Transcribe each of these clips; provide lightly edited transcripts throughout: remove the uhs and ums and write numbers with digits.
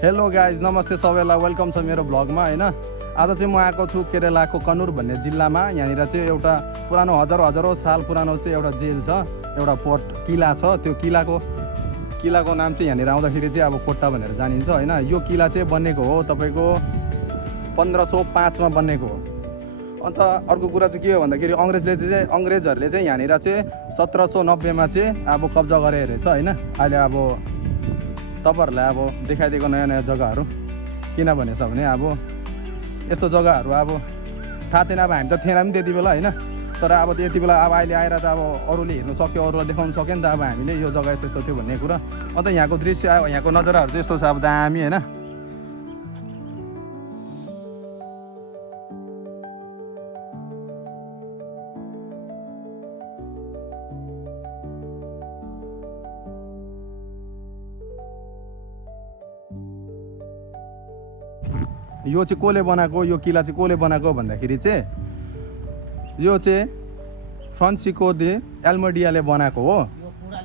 Hello guys नमस्ते सबैलाई welcome छ मेरो ब्लगमा हैन। आज चाहिँ म आएको छु केरलाको कन्नुर भन्ने जिल्लामा। यहाँनिर चाहिँ एउटा पुरानो हजारौँ साल पुरानो चाहिँ एउटा जेल छ, एउटा फोर्ट किला छ। त्यो किलाको नाम चाहिँ यहाँनिर आउँदाखेरि चाहिँ अब कोट्टा भनेर जानिन्छ हैन। यो किला चाहिँ बनेको हो तपाईँको 1505 मा बनेको हो। अन्त अर्को कुरा चाहिँ के हो भन्दाखेरि अङ्ग्रेजहरूले चाहिँ यहाँनिर चाहिँ 1790 मा चाहिँ अब कब्जा गरे रहेछ हैन। अहिले अब तपाईहरुलाई अब देखाइदिएको नयाँ नयाँ जग्गाहरू किन भनेछ भने अब यस्तो जग्गाहरू अब थाहा थिएन। अब हामी त थिएन पनि त्यति बेला हैन। तर अब त्यति बेला अब अहिले आएर त अब अरूले हेर्नु सक्यो, अरूलाई देखाउनु सक्यो नि त अब हामीले यो जग्गा यस्तो यस्तो थियो भन्ने कुरा। अन्त यहाँको दृश्य यहाँको नजाराहरू चाहिँ यस्तो छ अब दामी हैन। यो चाहिँ कसले बनाएको, यो किला चाहिँ कसले बनाएको भन्दाखेरि चाहिँ यो चाहिँ फ्रान्सिस्को दे एल्मोडियाले बनाएको हो।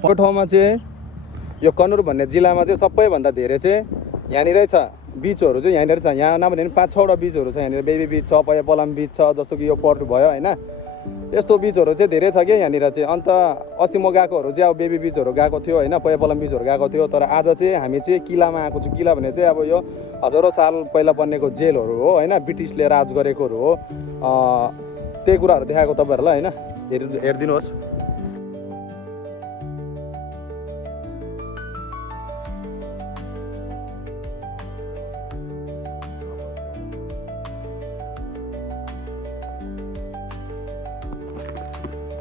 यो ठाउँमा चाहिँ यो कन्नुर भन्ने जिल्लामा चाहिँ सबैभन्दा धेरै चाहिँ यहाँनिरै छ बिचहरू चाहिँ यहाँनिर छ। यहाँ नभने पनि 5-6वटा बिचहरू छ यहाँनिर। बेबी बिच छ, पयपलम बिच छ, जस्तो कि यो पोर्ट भयो हैन। यस्तो बिचहरू चाहिँ धेरै छ क्या यहाँनिर चाहिँ। अन्त अस्ति म गएकोहरू चाहिँ अब बेबी बिचहरू गएको थियो हैन, पयपलम बिचहरू गएको थियो। तर आज चाहिँ हामी चाहिँ किलामा आएको छु। किला भने चाहिँ अब यो हजारौँ साल पहिला बनेको जेलहरू हो हैन, ब्रिटिसले राज गरेकोहरू हो। त्यही कुराहरू देखाएको तपाईहरुलाई हैन, हेरिदिनुहोस्।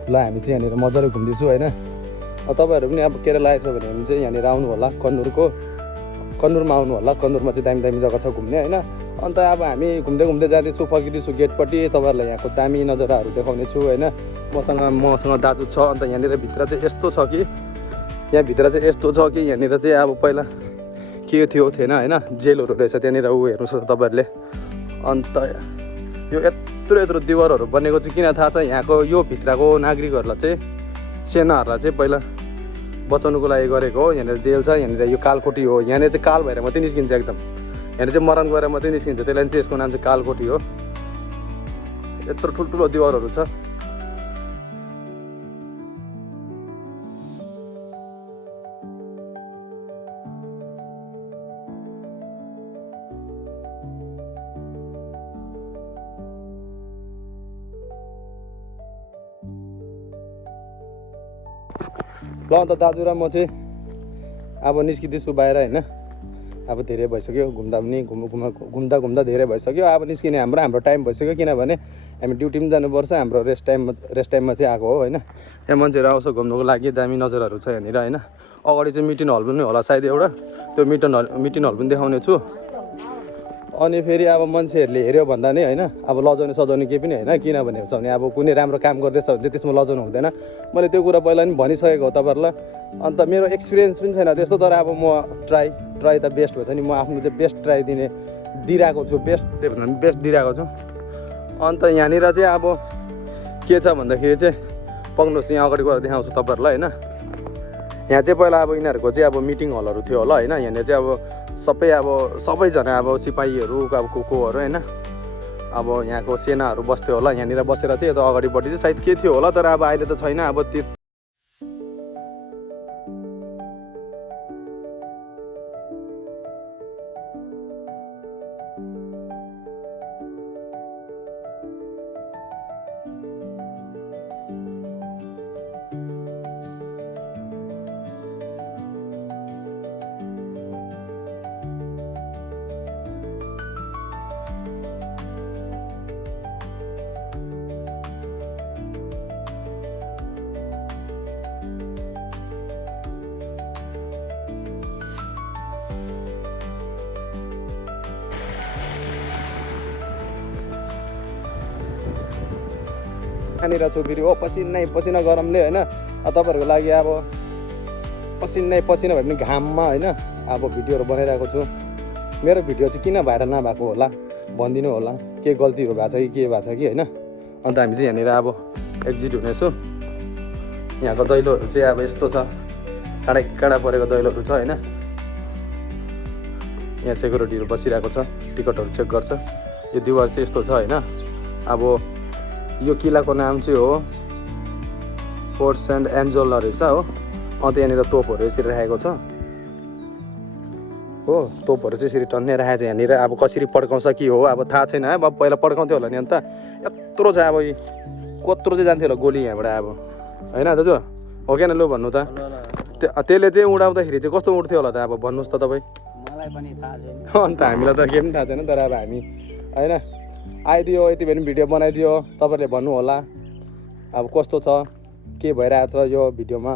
ल हामी चाहिँ यहाँनिर मजाले घुम्दैछु हैन। तपाईहरु पनि अब केरला आएछ भने हामी चाहिँ यहाँनिर आउनु होला, कन्नुरमा आउनु होला। कन्नुरमा चाहिँ दामी दामी जग्गा छ घुम्ने हैन। अन्त अब हामी घुम्दै घुम्दै जाँदैछु, फर्किँदैछु गेटपट्टि। तपाईहरुलाई यहाँको दामी नजाराहरू देखाउने छु हैन। मसँग दाजु छ। अन्त यहाँनिर भित्र चाहिँ यस्तो छ कि यहाँनिर चाहिँ अब पहिला के थियो थिएन हैन, जेलहरू रहेछ त्यहाँनिर। हेर्नु सक्छ तपाईहरुले। अन्त यो यत्रो दिवारहरू बनेको चाहिँ किन थाहा छ? यहाँको यो भित्रको नागरिकहरूलाई चाहिँ सेनाहरूलाई चाहिँ पहिला बचाउनुको लागि गरेको हो। यहाँनिर जेल छ, यहाँनिर यो कालकोटी हो। यहाँनिर चाहिँ काल भएर मात्रै निस्किन्छ एकदम। यहाँनिर चाहिँ मरण गरेर मात्रै निस्किन्छ, त्यही लागि चाहिँ यसको नाम चाहिँ कालकोटी हो। यत्रो ठुल्ठुलो दिवारहरू छ। ल अन्त दाजु र म चाहिँ अब निस्किँदैछु बाहिर हैन। अब धेरै भइसक्यो घुम्दा धेरै भइसक्यो। अब निस्किने हाम्रो टाइम भइसक्यो, किनभने हामी ड्युटी पनि जानुपर्छ। हाम्रो रेस्ट टाइममा चाहिँ आएको हो हैन। यहाँ मान्छेहरू आउँछ घुम्नुको लागि, दामी नजरहरू छ यहाँनिर हैन। अगाडि चाहिँ मिटिङ हल पनि होला सायद एउटा, त्यो मिटिङ हल पनि देखाउने छु। अनि फेरि अब मान्छेहरूले हेऱ्यो भन्दा नि हैन, अब लजाउने सजाउने केही पनि हैन। किनभने अब कुनै राम्रो काम गर्दैछ भने चाहिँ त्यसमा लजाउनु हुँदैन। मैले त्यो कुरा पहिला पनि भनिसकेको हो तपाईहरुलाई। अन्त मेरो एक्सपिरियन्स पनि छैन त्यस्तो, तर अब म ट्राई त बेस्ट हुन्छ नि। म आफ्नो चाहिँ बेस्ट ट्राई दिइरहेको छु, बेस्ट दिइरहेको छु। अन्त यहाँनिर चाहिँ अब के छ भन्दाखेरि चाहिँ पक्नुहोस्, यहाँ अगाडि गएर देखाउँछु तपाईहरुलाई हैन। यहाँ चाहिँ पहिला अब यिनीहरूको चाहिँ अब मिटिङ हलहरू थियो होला हैन। यहाँनिर चाहिँ अब सबैजना अब सिपाहीहरू, अब कोकोहरू हैन, अब यहाँको सेनाहरू बस्थ्यो होला। यहाँनिर बसेर चाहिँ यता अगाडिपट्टि चाहिँ सायद के थियो होला, तर अब अहिले त छैन। अब त्यो यहाँनिर छु फेरि पसिना गरमले हैन। तपाईहरुको लागि अब पसिना भए पनि घाममा हैन अब भिडियोहरू बनाइरहेको छु। मेरो भिडियो चाहिँ किन भाइरल नभएको होला भनिदिनु होला, के गल्तीहरू भएको छ कि के भएको छ कि हैन। अन्त हामी चाहिँ यहाँनिर अब एक्जिट हुनेछु। यहाँको दैलोहरू चाहिँ अब यस्तो छ, काँडा परेको दैलोहरू छ हैन। यहाँ सेक्युरिटीहरू बसिरहेको छ, टिकटहरू चेक गर्छ। यो दिवार चाहिँ यस्तो छ होइन। अब यो किल्लाको नाम चाहिँ हो फोर्ट सेन्ट एन्जल रहेछ हो। त्यहाँनिर तोपहरू यसरी राखेको छ हो। तोपहरू चाहिँ यसरी टन्नै राखेको छ यहाँनिर। अब कसरी पड्काउँछ के हो अब थाहा छैन है। अब पहिला पड्काउँथ्यो होला नि अन्त। यत्रो चाहिँ अब कत्रो चाहिँ जान्थ्यो होला गोली यहाँबाट अब होइन दाजु, हो कि लु भन्नु त। त्यसले चाहिँ उडाउँदाखेरि चाहिँ कस्तो उड्थ्यो होला त अब भन्नुहोस् त तपाईँ। मलाई पनि थाहा छैन। अन्त हामीलाई त केही पनि थाहा छैन। तर अब हामी होइन आइदियो यति बेला भिडियो बनाइदियो, तपाईँहरूले भन्नु होला अब कस्तो छ के भइरहेछ यो भिडियोमा।